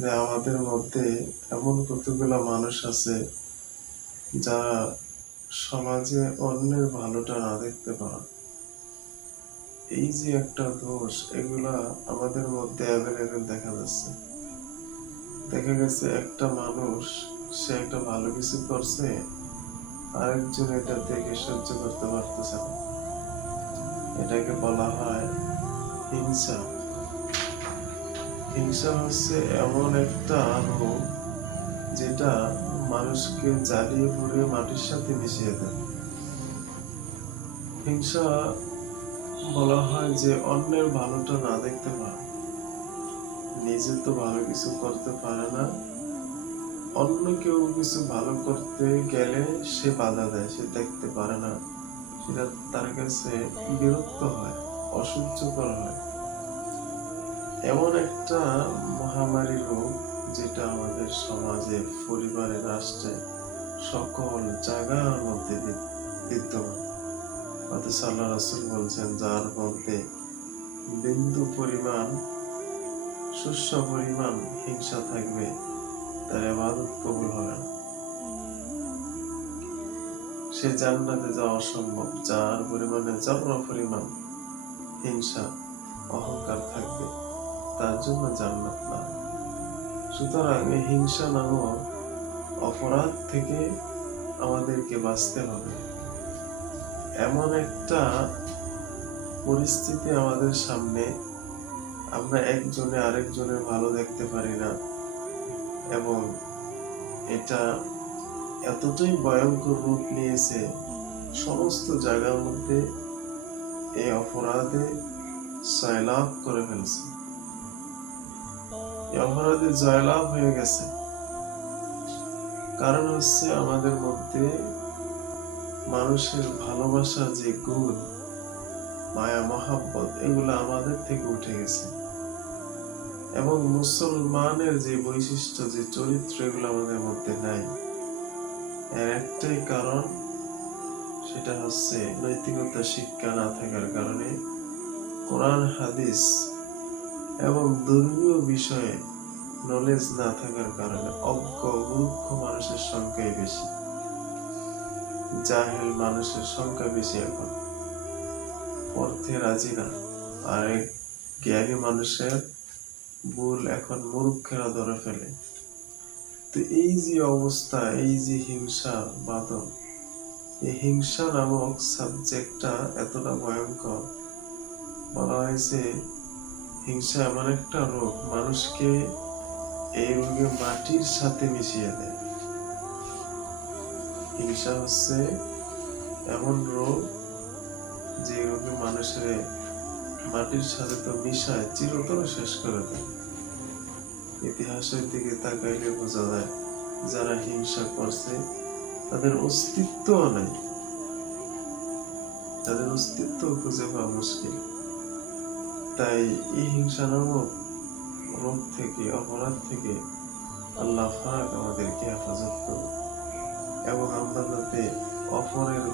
যে আমাদের মধ্যে এমন কতগুলো মানুষ আছে যারা সমাজে অন্যের ভালোটা না দেখতে পারে। এই যে একটা দোষ, এগুলা আমাদের মধ্যে অ্যাভেলেবেল দেখা যাচ্ছে। দেখা গেছে একটা মানুষ, সে একটা ভালো কিছু করছে, আরেকজন এটা দেখে সহ্য করতে পারতেছে না। এটাকে বলা হয় হিংসা। হিংসা হচ্ছে এমন একটা রোগ যেটা মানুষকে জ্বালিয়ে পুড়িয়ে মাটির সাথে মিশিয়ে দেয়। হিংসা বলা হয় যে অন্যের ভালোটা না দেখতে পারে, নিজে তো ভালো কিছু করতে পারে না, অন্য কেউ কিছু ভালো করতে গেলে সে বাধা দেয়, সে দেখতে পারে না, সেটা তার কাছে বিরক্ত হয়, অসহ্যকর হয়। এমন একটা মহামারী রোগ যেটা আমাদের সমাজে, পরিবারে, রাষ্ট্রে, সকল জায়গার মধ্যে বিদ্যমান। অথচ আল্লাহ রাসূল বলছেন, যার মধ্যে বিন্দু পরিমাণ, শস্য পরিমাণ হিংসা থাকবে, তার ইবাদত কবুল হবে না, সে জান্নাতে যাওয়া অসম্ভব। যার পরিমাণে জর্রা পরিমাণ হিংসা, অহংকার থাকবে, তার জন্য জান্নাত না। সুতরাং এই হিংসা নামক অপরাধ থেকে আমাদেরকে বাঁচতে হবে। এমন একটা পরিস্থিতি আমাদের সামনে, আমরা একজনে আরেকজনের ভালো দেখতে পারি না, এবং এটা এতটাই ভয়ঙ্কর রূপ নিয়েছে, সমস্ত জায়গার মধ্যে এই অপরাধে জয়লাভ করে ফেলছে, এই অপরাধে জয়লাভ হয়ে গেছে। কারণ হচ্ছে আমাদের মধ্যে মানুষের ভালোবাসার যে গুণ, মায়া মহাব্বত, এগুলো আমাদের থেকে উঠে গেছে, এবং মুসলমানের যে বৈশিষ্ট্য, যে চরিত্র, এগুলো আমাদের মধ্যে নাই। এর একটাই কারণ, সেটা হচ্ছে নৈতিকতা শিক্ষা না থাকার কারণে, কোরআন হাদিস এবং ধর্মীয় বিষয়ে নলেজ না থাকার কারণে অজ্ঞ মূর্খ মানুষের সংখ্যাই বেশি, জাহেল মানুষের সংখ্যা বেশি। এখন পড়তে রাজি না, আর এক জ্ঞানী মানুষের ভুল এখন মূর্খেরা ধরে ফেলে। তো এই যে অবস্থা, এই যে হিংসা বাদন, এই হিংসা নামক সাবজেক্টটা এতটা ভয়ঙ্কর। বলা হয়েছে হিংসা এমন একটা রোগ, মানুষকে এই রোগে মাটির সাথে মিশিয়ে দেয়। হিংসা হচ্ছে এমন রোগ যে রোগে মানুষের মাটির সাথে তো মিশায়, চিরতরে শেষ করে দেয়। ইতিহাসের দিকে তাকাইলে বোঝা যায়, যারা হিংসা করছে তাদের অস্তিত্ব নাই, তাদের অস্তিত্ব খুঁজে পাওয়া মুশকিল। তাই এই হিংসা নামক রোগ থেকে, অপরাধ থেকে আল্লাহ পাক আমাদেরকে হেফাজত করুন, এবং আমরা যাতে অপরের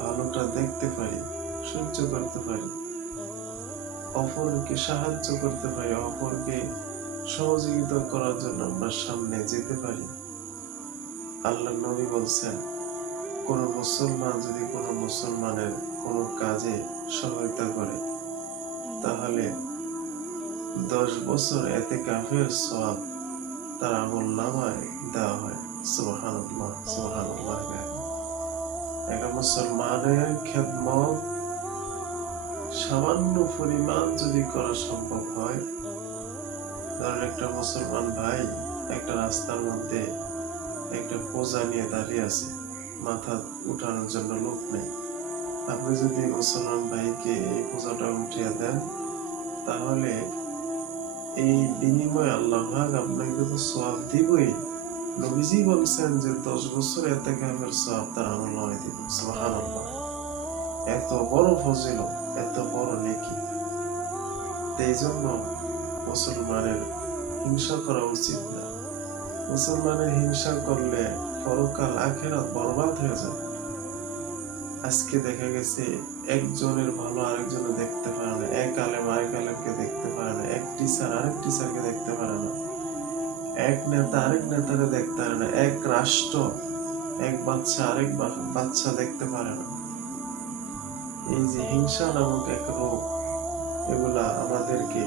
ভালোটা দেখতে পারি, সহ্য করতে পারি, অপরকে সাহায্য করতে পারি, অপরকে সহযোগিতা করার জন্য আমরা সামনে যেতে পারি। আল্লাহ নবী বলছেন, কোন মুসলমান যদি কোন মুসলমানের কোন কাজে সহায়তা করে, তাহলে 10 বছর ইতিকাফের সওয়াব তার আমলনামায় দেওয়া হয়। সুবহানাল্লাহ, সুবহানাল্লাহ। একটা মুসলমানের খেদমত সামান্য পরিমাণ যদি করা সম্ভব হয়, ধরেন একটা মুসলমান ভাই একটা রাস্তার মধ্যে একটা বোঝা নিয়ে দাঁড়িয়ে আছে, মাথা উঠানোর জন্য লোক নেই, আপনি যদি মুসলমান ভাইকে এই বোঝাটা উঠিয়ে দেন, তাহলে এই বিনিময়ে আল্লাহ আপনাকে তো সওয়াব দিবই। নবীজি বলছেন যে 10 বছর ইতিকাফের সওয়াব তার আমলনামায় দিবেন। সুবহানাল্লাহ। এত বড় ফজিলত, এত বড় নেকি। এই জন্য মুসলমানের হিংসা করা উচিত না। মুসলমানের হিংসা করলে পরকাল আখিরাত বরবাদ হয়ে যায়। আজকে দেখা গেছে একজনের ভালো আরেকজনে দেখতে পারে না, এক আলেম আরেক আলেমকে দেখতে পারে না, এক টিচার আরেক টিচারকে দেখতে পারে না। এক নেতা আরেক নেতারে দেখতে পারে না, এক রাষ্ট্র এক বাচ্চা আরেক বাচ্চা দেখতে পারে না। এই যে হিংসা নামক এক রোগ, এগুলা আমাদেরকে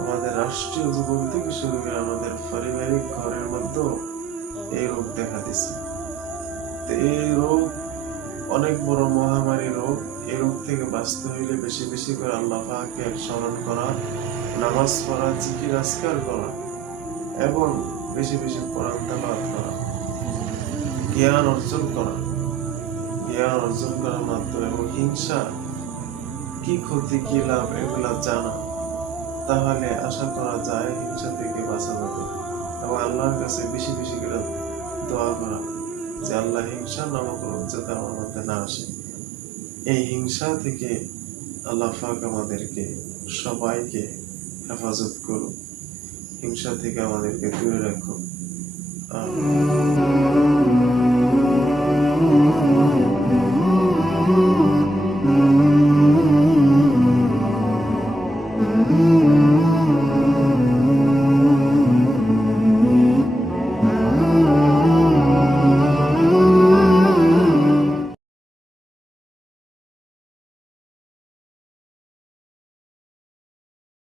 আমাদের রাষ্ট্রীয় জীবন থেকে শুরু করে আমাদের পারিবারিক ঘরের মধ্যেও এই রোগ দেখা দিচ্ছে। তো এই রোগ অনেক বড় মহামারী রোগ। এই রোগ থেকে বাঁচতে হইলে বেশি বেশি করে আল্লাহ পাকের স্মরণ করা, নামাজ পড়া, জিকির আজকার করা এবং বেশি বেশি কোরআন তেলাওয়াত করা, জ্ঞান অর্জন করা, জ্ঞান অর্জন করার মাধ্যমে এবং হিংসা কি ক্ষতি কি লাভ এগুলা জানা, তাহলে আশা করা যায় হিংসা থেকে বাঁচা যাবে। এবং আল্লাহর কাছে বেশি বেশি করে দোয়া করা যে আল্লাহ হিংসা নামক রোগ যাতে আমার মধ্যে না আসে। এই হিংসা থেকে আল্লাহ পাক আমাদেরকে সবাইকে হেফাজত করুন, হিংসা থেকে আমাদেরকে দূরে রাখুন। আমিন।